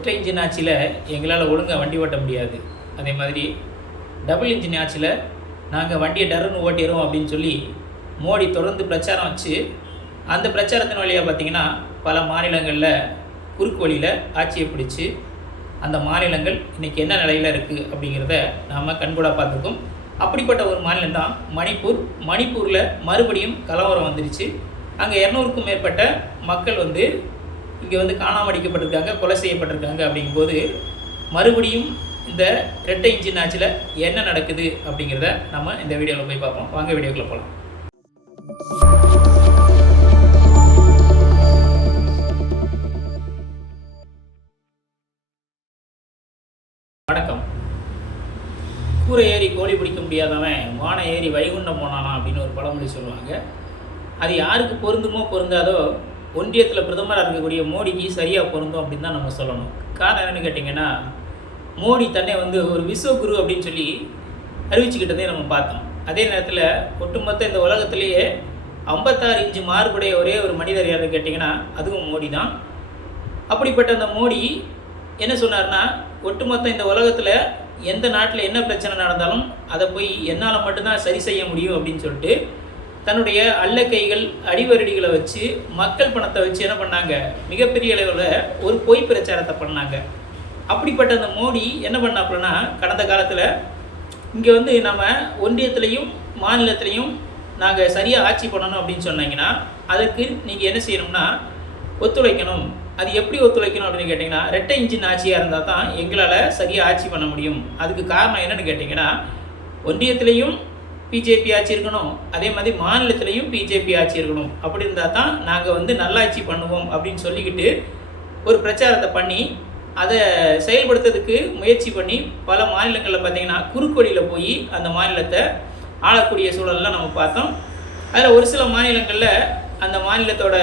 ஒற்றை இன்ஜின் ஆட்சியில் எங்களால் ஒழுங்காக வண்டி ஓட்ட முடியாது. அதே மாதிரி டபுள் இன்ஜின் ஆட்சியில் நாங்கள் வண்டியை டருன்னு ஓட்டிடுறோம் அப்படின்னு சொல்லி மோடி தொடர்ந்து பிரச்சாரம் வச்சு அந்த பிரச்சாரத்தின் வழியாக பார்த்தீங்கன்னா பல மாநிலங்களில் குறுக்கு வழியில் ஆட்சியை பிடிச்சி அந்த மாநிலங்கள் இன்றைக்கி என்ன நிலையில் இருக்குது அப்படிங்கிறத நாம் கண்கூடாக பார்த்துருக்கோம். அப்படிப்பட்ட ஒரு மாநிலம் தான் மணிப்பூர். மணிப்பூரில் மறுபடியும் கலவரம் வந்துருச்சு. அங்கே இரநூறுக்கும் மேற்பட்ட மக்கள் வந்து இங்கே வந்து காணாமல் அடிக்கப்பட்டிருக்காங்க கொலை செய்யப்பட்டிருக்காங்க அப்படிங்கும்போது மறுபடியும் இந்த ரெட்டை இன்ஜின் ஆட்சியில் என்ன நடக்குது அப்படிங்கிறத நம்ம இந்த வீடியோவில் போய் பார்ப்போம். வாங்க வீடியோக்குள்ளே போகலாம் வணக்கம். கூரை ஏறி கோழி பிடிக்க முடியாதவன் வானை ஏறி வைகுண்டம் போனானா அப்படின்னு ஒரு பழமொழி சொல்லுவாங்க. அது யாருக்கு பொருந்துமோ பொருந்தாதோ ஒன்றியத்தில் பிரதமராக இருக்கக்கூடிய மோடிக்கு சரியாக பொருந்தும் அப்படின்னு தான் நம்ம சொல்லணும். காரணம் என்னன்னு கேட்டிங்கன்னா மோடி தன்னை வந்து ஒரு விஸ்வகுரு அப்படின்னு சொல்லி அறிவிச்சுக்கிட்டதே நம்ம பார்த்தோம். அதே நேரத்தில் ஒட்டுமொத்த இந்த உலகத்திலேயே ஐம்பத்தாறு இன்ச்சு மார்புடைய ஒரே ஒரு மனிதர் யாருன்னு கேட்டிங்கன்னா அதுவும் மோடி தான். அப்படிப்பட்ட அந்த மோடி என்ன சொன்னார்னா ஒட்டுமொத்த இந்த உலகத்தில் எந்த நாட்டில் என்ன பிரச்சனை நடந்தாலும் அதை போய் என்னால் மட்டும்தான் சரி செய்ய முடியும் அப்படின்னு சொல்லிட்டு தன்னுடைய அல்லக்கைகள் அடிவரடிகளை வச்சு மக்கள் பணத்தை வச்சு என்ன பண்ணாங்க? மிகப்பெரிய அளவில் ஒரு பொய் பிரச்சாரத்தை பண்ணாங்க. அப்படிப்பட்ட அந்த மோடி என்ன பண்ணாப்புலனா கடந்த காலத்தில் இங்கே வந்து நம்ம ஒன்றியத்திலையும் மாநிலத்திலையும் நாங்கள் சரியாக ஆட்சி பண்ணணும் அப்படின்னு சொன்னீங்கன்னா அதுக்கு நீங்கள் என்ன செய்யணும்னா ஒத்துழைக்கணும். அது எப்படி ஒத்துழைக்கணும் அப்படின்னு கேட்டிங்கன்னா ரெட்டை இன்ஜின் ஆட்சியாக இருந்தால் தான் எங்களால் சரியாக ஆட்சி பண்ண முடியும். அதுக்கு காரணம் என்னென்னு கேட்டிங்கன்னா ஒன்றியத்திலையும் பிஜேபி ஆட்சி இருக்கணும் அதே மாதிரி மாநிலத்திலையும் பிஜேபி ஆட்சி இருக்கணும் அப்படி இருந்தால் தான் நாங்கள் வந்து நல்லாட்சி பண்ணுவோம் அப்படின்னு சொல்லிக்கிட்டு ஒரு பிரச்சாரத்தை பண்ணி அதை செயல்படுத்துறதுக்கு முயற்சி பண்ணி பல மாநிலங்களில் பார்த்திங்கன்னா குறுக்கோடியில் போய் அந்த மாநிலத்தை ஆளக்கூடிய சூழல்லாம் நம்ம பார்த்தோம். அதில் ஒரு சில மாநிலங்களில் அந்த மாநிலத்தோட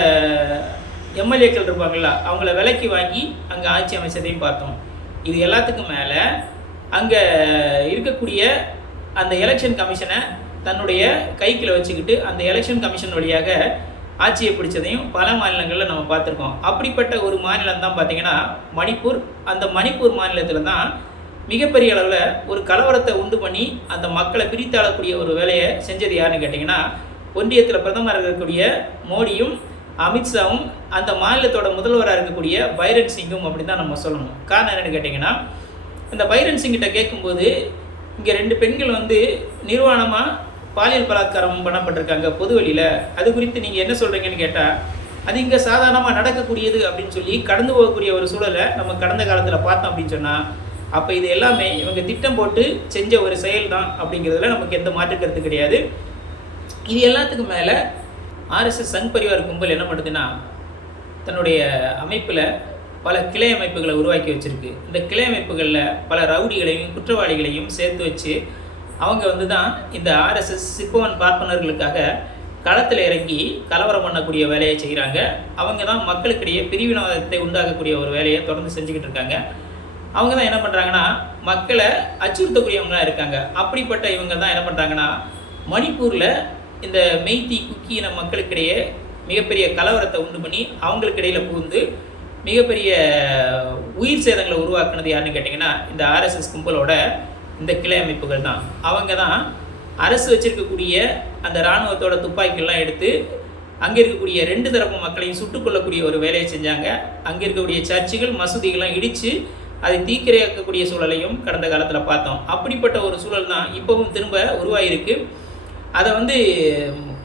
எம்எல்ஏக்கள் இருப்பாங்கள்ல அவங்கள விலைக்கு வாங்கி அங்கே ஆட்சி அமைச்சதையும் பார்த்தோம். இது எல்லாத்துக்கும் மேலே அங்கே இருக்கக்கூடிய அந்த எலெக்ஷன் கமிஷனை தன்னுடைய கைக்கில் வச்சுக்கிட்டு அந்த எலெக்ஷன் கமிஷன் வழியாக ஆட்சியை பிடிச்சதையும் பல மாநிலங்களில் நம்ம பார்த்துருக்கோம். அப்படிப்பட்ட ஒரு மாநிலம் தான் பார்த்தீங்கன்னா மணிப்பூர். அந்த மணிப்பூர் மாநிலத்தில் தான் மிகப்பெரிய அளவில் ஒரு கலவரத்தை உண்டு பண்ணி அந்த மக்களை பிரித்தாளக்கூடிய ஒரு வேலையை செஞ்சது யாருன்னு கேட்டிங்கன்னா ஒன்றியத்தில் பிரதமராக இருக்கக்கூடிய மோடியும் அமித்ஷாவும் அந்த மாநிலத்தோட முதல்வராக இருக்கக்கூடிய பைரன் சிங்கும் அப்படின்னு தான் நம்ம சொல்லணும். காரணம் என்னென்னு கேட்டிங்கன்னா இந்த பைரன் சிங்கிட்ட கேட்கும்போது இங்கே ரெண்டு பெண்கள் வந்து நிர்வாணமாக பாலியல் பலாத்காரம் பண்ணப்பட்டிருக்காங்க பொது வழியில். அது குறித்து நீங்கள் என்ன சொல்கிறீங்கன்னு கேட்டால் அது இங்கே சாதாரணமாக நடக்கக்கூடியது அப்படின்னு சொல்லி கடந்து போகக்கூடிய ஒரு சூழலை நம்ம கடந்த காலத்தில் பார்த்தோம் அப்படின்னு சொன்னால் அப்போ இது எல்லாமே இவங்க திட்டம் போட்டு செஞ்ச ஒரு செயல் தான் அப்படிங்கிறதுல நமக்கு எந்த மாற்று கருத்து கிடையாது. இது எல்லாத்துக்கும் மேலே ஆர்எஸ்எஸ் சங் பரிவார் கும்பல் என்ன பண்ணுதுன்னா தன்னுடைய அமைப்பில் பல கிளை அமைப்புகளை உருவாக்கி வச்சுருக்கு. இந்த கிளை அமைப்புகளில் பல ரவுடிகளையும் குற்றவாளிகளையும் சேர்த்து வச்சு அவங்க வந்து தான் இந்த ஆர்எஸ்எஸ் சிப்பவன் பார்ப்பனர்களுக்காக களத்தில் இறங்கி கலவரம் பண்ணக்கூடிய வேலையை செய்கிறாங்க. அவங்க தான் மக்களுக்கிடையே பிரிவினவாதத்தை உண்டாக்கக்கூடிய ஒரு வேலையை தொடர்ந்து செஞ்சுக்கிட்டு இருக்காங்க. அவங்க தான் என்ன பண்ணுறாங்கன்னா மக்களை அச்சுறுத்தக்கூடியவங்களாம் இருக்காங்க. அப்படிப்பட்ட இவங்க தான் என்ன பண்ணுறாங்கன்னா மணிப்பூரில் இந்த மெய்தி குக்கி இன மக்களுக்கிடையே மிகப்பெரிய கலவரத்தை உண்டு பண்ணி அவங்களுக்கு இடையில் புகுந்து மிகப்பெரிய உயிர் சேதங்களை உருவாக்குனது யாருன்னு கேட்டிங்கன்னா இந்த ஆர்எஸ்எஸ் கும்பலோட இந்த கிளை அமைப்புகள் தான். அவங்க தான் அரசு வச்சிருக்கக்கூடிய அந்த இராணுவத்தோட துப்பாக்கிகள்லாம் எடுத்து அங்கே இருக்கக்கூடிய ரெண்டு தரப்பு மக்களையும் சுட்டுக்கொள்ளக்கூடிய ஒரு வேலையை செஞ்சாங்க. அங்கே இருக்கக்கூடிய சர்ச்சுகள் மசூதிகள்லாம் இடித்து அதை தீக்கிரையாக்கக்கூடிய சூழலையும் கடந்த காலத்தில் பார்த்தோம். அப்படிப்பட்ட ஒரு சூழல் தான் இப்போவும் திரும்ப உருவாகிருக்கு அதை வந்து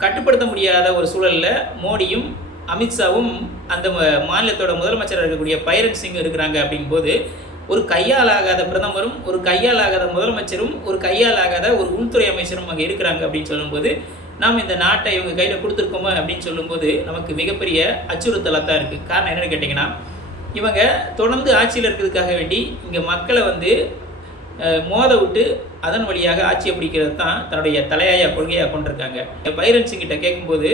கட்டுப்படுத்த முடியாத ஒரு சூழலில் மோடியும் அமித்ஷாவும் அந்த மாநிலத்தோட முதலமைச்சராக இருக்கக்கூடிய பைரன் சிங் இருக்கிறாங்க அப்படிங்கும்போது ஒரு கையால் ஆகாத பிரதமரும் ஒரு கையால் ஆகாத முதலமைச்சரும் ஒரு கையால் ஆகாத ஒரு உள்துறை அமைச்சரும் அங்கே இருக்கிறாங்க அப்படின்னு சொல்லும்போது நாம் இந்த நாட்டை இவங்க கையில் கொடுத்துருக்கோமோ அப்படின்னு சொல்லும்போது நமக்கு மிகப்பெரிய அச்சுறுத்தலாக தான் இருக்குது காரணம் என்னென்னு கேட்டிங்கன்னா இவங்க தொடர்ந்து ஆட்சியில் இருக்கிறதுக்காக வேண்டி இங்கே மக்களை வந்து மோத விட்டு அதன் வழியாக ஆட்சியை பிடிக்கிறது தான் தன்னுடைய தலையாய கொள்கையாக கொண்டிருக்காங்க. பைரன் சிங்கிட்ட கேட்கும்போது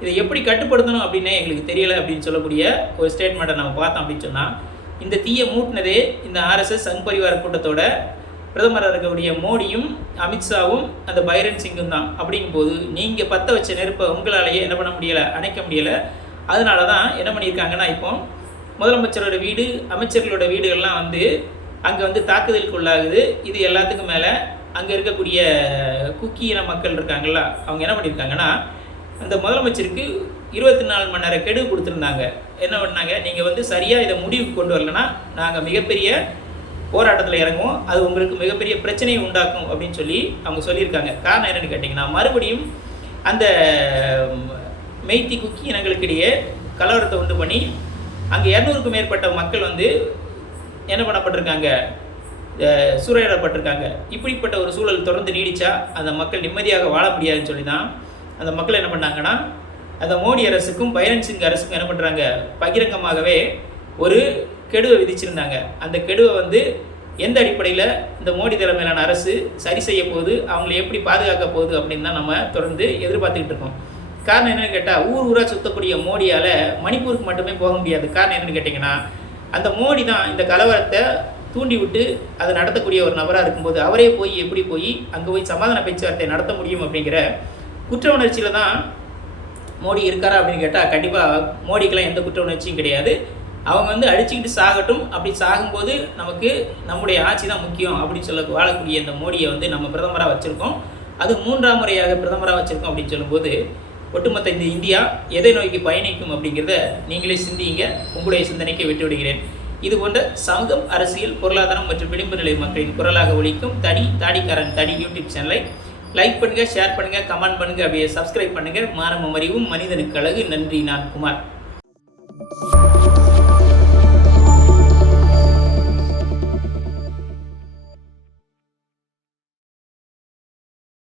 இதை எப்படி கட்டுப்படுத்தணும் அப்படின்னே எங்களுக்கு தெரியலை அப்படின்னு சொல்லக்கூடிய ஒரு ஸ்டேட்மெண்ட்டை நம்ம பார்த்தோம் அப்படின்னு சொன்னால் இந்த தீயை மூட்டினதே இந்த ஆர்எஸ்எஸ் சங் பரிவார கூட்டத்தோட பிரதமராக இருக்கக்கூடிய மோடியும் அமித்ஷாவும் அந்த பைரன் சிங்கும் தான். அப்படிங்கும்போது நீங்கள் பற்ற வச்ச நெருப்பை உங்களாலேயே என்ன பண்ண முடியலை அணைக்க முடியலை. அதனால தான் என்ன பண்ணியிருக்காங்கன்னா இப்போ முதலமைச்சரோட வீடு அமைச்சர்களோட வீடுகள்லாம் வந்து அங்கே வந்து தாக்குதலுக்கு உள்ளாகுது. இது எல்லாத்துக்கும் மேலே அங்கே இருக்கக்கூடிய குக்கி இன மக்கள் இருக்காங்களா அவங்க என்ன பண்ணியிருக்காங்கன்னா அந்த முதலமைச்சருக்கு இருபத்தி நாலு மணி நேரம் கெடு கொடுத்துருந்தாங்க. என்ன பண்ணாங்க? நீங்கள் வந்து சரியாக இதை முடிவுக்கு கொண்டு வரலன்னா நாங்கள் மிகப்பெரிய போராட்டத்தில் இறங்குவோம். அது உங்களுக்கு மிகப்பெரிய பிரச்சனையை உண்டாக்கும் அப்படின்னு சொல்லி அவங்க சொல்லியிருக்காங்க. காரணம் என்னென்னு கேட்டிங்கன்னா மறுபடியும் அந்த மெய்த்தி குக்கி இனங்களுக்கிடையே கலவரத்தை உண்டு பண்ணி அங்கே இரநூறுக்கும் மேற்பட்ட மக்கள் வந்து என்ன பண்ணப்பட்டிருக்காங்க? சூறையாடப்பட்டிருக்காங்க. இப்படிப்பட்ட ஒரு சூழல் தொடர்ந்து நீடித்தா அந்த மக்கள் நிம்மதியாக வாழ முடியாதுன்னு சொல்லி தான் அந்த மக்கள் என்ன பண்ணாங்கன்னா அந்த மோடி அரசுக்கும் பைரன் சிங் அரசுக்கும் என்ன பண்ணுறாங்க பகிரங்கமாகவே ஒரு கெடுவை விதிச்சிருந்தாங்க. அந்த கெடுவை வந்து எந்த அடிப்படையில் இந்த மோடி தலைமையிலான அரசு சரி செய்ய போகுது அவங்களை எப்படி பாதுகாக்க போகுது அப்படின்னு தான் நம்ம தொடர்ந்து எதிர்பார்த்துக்கிட்டு இருக்கோம். காரணம் என்னென்னு கேட்டால் ஊர் ஊராக சுத்தக்கூடிய மோடியால் மணிப்பூருக்கு மட்டுமே போக முடியாது. காரணம் என்னென்னு கேட்டிங்கன்னா அந்த மோடி தான் இந்த கலவரத்தை தூண்டி விட்டு அதை நடத்தக்கூடிய ஒரு நபராக இருக்கும்போது அவரே போய் எப்படி போய் அங்கே போய் சமாதான பேச்சுவார்த்தை நடத்த முடியும் அப்படிங்கிற குற்ற உணர்ச்சியில் தான் மோடி இருக்காரா அப்படின்னு கேட்டால் கண்டிப்பாக மோடிக்கெல்லாம் எந்த குற்ற உணர்ச்சியும் கிடையாது. அவங்க வந்து அடிச்சுக்கிட்டு சாகட்டும். அப்படி சாகும்போது நமக்கு நம்முடைய ஆட்சி தான் முக்கியம் அப்படின்னு சொல்ல வாழக்கூடிய இந்த மோடியை வந்து நம்ம பிரதமராக வச்சுருக்கோம். அது மூன்றாம் முறையாக பிரதமராக வச்சுருக்கோம் அப்படின்னு சொல்லும்போது ஒட்டுமொத்த இந்த இந்தியா எதை நோக்கி பயணிக்கும் அப்படிங்கிறத நீங்களே சிந்திங்க. உங்களுடைய சிந்தனைக்கு விட்டு விடுகிறேன் இது போன்ற சமூகம் அரசியல் பொருளாதாரம் மற்றும் விளிம்பு நிலை மக்களின் குரலாக ஒழிக்கும் தடி தாடிக்காரன் தடி யூடியூப் சேனலை லைக் பண்ணுங்கள் ஷேர் பண்ணுங்கள் கமெண்ட் பண்ணுங்கள் அப்படியே சப்ஸ்கிரைப் பண்ணுங்கள் மானம அறிவும் மனிதனுக்கு அழகு. நன்றி நான் குமார்.